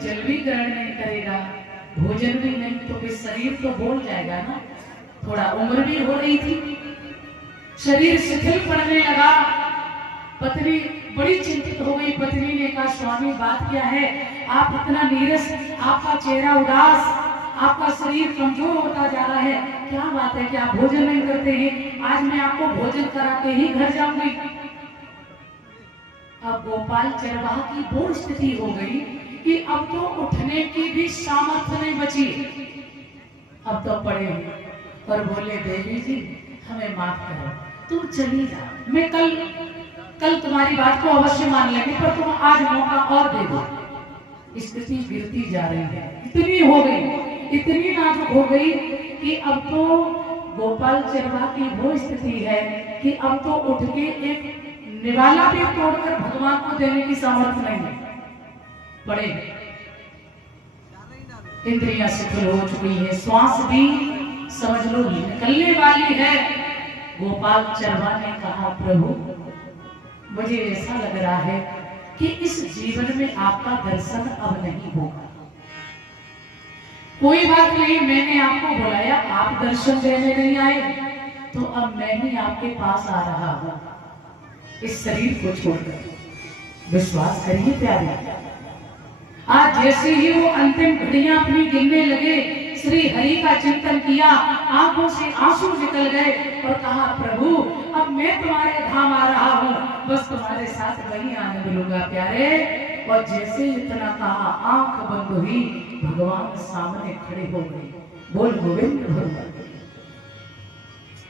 जल भी ग्रहण नहीं करेगा, भोजन भी नहीं, तो फिर शरीर तो बोल जाएगा ना। थोड़ा उम्र भी हो रही थी, शरीर शिथिल पड़ने लगा। पत्नी बड़ी चिंतित हो गई। पत्नी ने कहा, स्वामी बात क्या है, आप इतना नीरस, आपका चेहरा उदास, आपका शरीर कमजोर होता जा रहा है, क्या बात है कि आप भोजन नहीं करते हैं? आज मैं आपको भोजन करा के ही घर जाऊंगी। अब गोपाल चरवाह की वो स्थिति हो गई कि अब तो उठने की भी सामर्थ्य नहीं बची। अब तो पड़े और बोले, देवी जी हमें माफ करो, तुम चली जाओ, मैं कल तुम्हारी बात को अवश्य मान लेंगे, पर तुम आज मौका और दे दो। स्थिति गिरती जा रही है, इतनी हो गई, इतनी नाजुक हो गई कि अब तो गोपाल चरवाह की वो स्थिति है कि अब तो उठ के एक निवाला भी तोड़कर भगवान को देने की सामर्थ्य नहीं है। बड़े इंद्रियां शिथिल हो चुकी है, श्वास भी समझ लो निकलने वाली है। गोपाल चरवाह ने कहा, प्रभु मुझे ऐसा लग रहा है कि इस जीवन में आपका दर्शन अब नहीं होगा। कोई बात नहीं, मैंने आपको बुलाया, आप दर्शन देने नहीं आए, तो अब मैं ही आपके पास आ रहा हूं इस शरीर को छोड़कर। विश्वास करिए प्यारे, आज जैसे ही वो अंतिम घड़ियां अपनी गिनने लगे, श्री हरि का चिंतन किया, आंखों से आंसू निकल गए और कहा, प्रभु अब मैं तुम्हारे धाम आ रहा हूँ, बस तुम्हारे साथ वही आनंद लूंगा प्यारे। और जैसे इतना कहा, आंख बंद हुई, भगवान सामने खड़े हो गए। बोल गोविंद भगवान,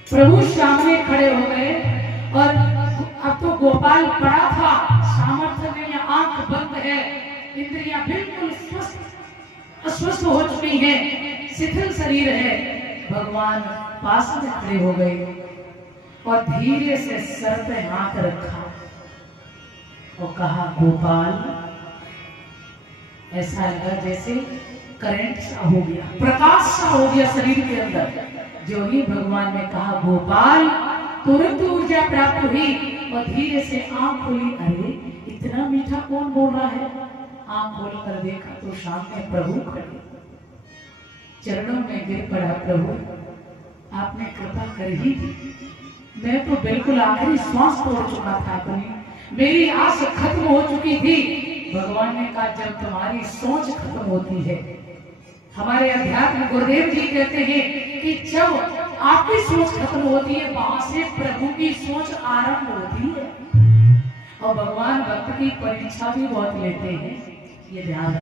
प्रभु सामने खड़े हो गए। और अब तो गोपाल पड़ा था, सामर्थ्य नहीं, आंख बंद है, इंद्रियां बिल्कुल अस्वस्थ हो चुकी है, शिथिल शरीर है। भगवान पास में खड़े हो गए और धीरे से सर पे हाथ रखा और कहा, गोपाल। ऐसा लगा जैसे करंट सा हो गया, प्रकाश सा हो गया शरीर के अंदर। जो ही भगवान ने कहा गोपाल, तुरंत ऊर्जा प्राप्त हुई और धीरे से आंख खोली। अरे इतना मीठा कौन बोल रहा है? आंख खोल कर देखा तो सामने प्रभु खड़े, चरणों में गिर पड़ा। प्रभु आपने कृपा कर ही दी, मैं तो बिल्कुल आखिरी श्वास तोड़ चुका था, अपनी मेरी आस खत्म हो चुकी थी। भगवान ने कहा, जब तुम्हारी सोच खत्म होती है, हमारे अध्यात्म गुरुदेव जी कहते हैं कि जब आपकी सोच खत्म होती है, वहां से प्रभु की सोच आरंभ होती है। और भगवान भक्त की परीक्षा भी बहुत लेते हैं, ये ध्यान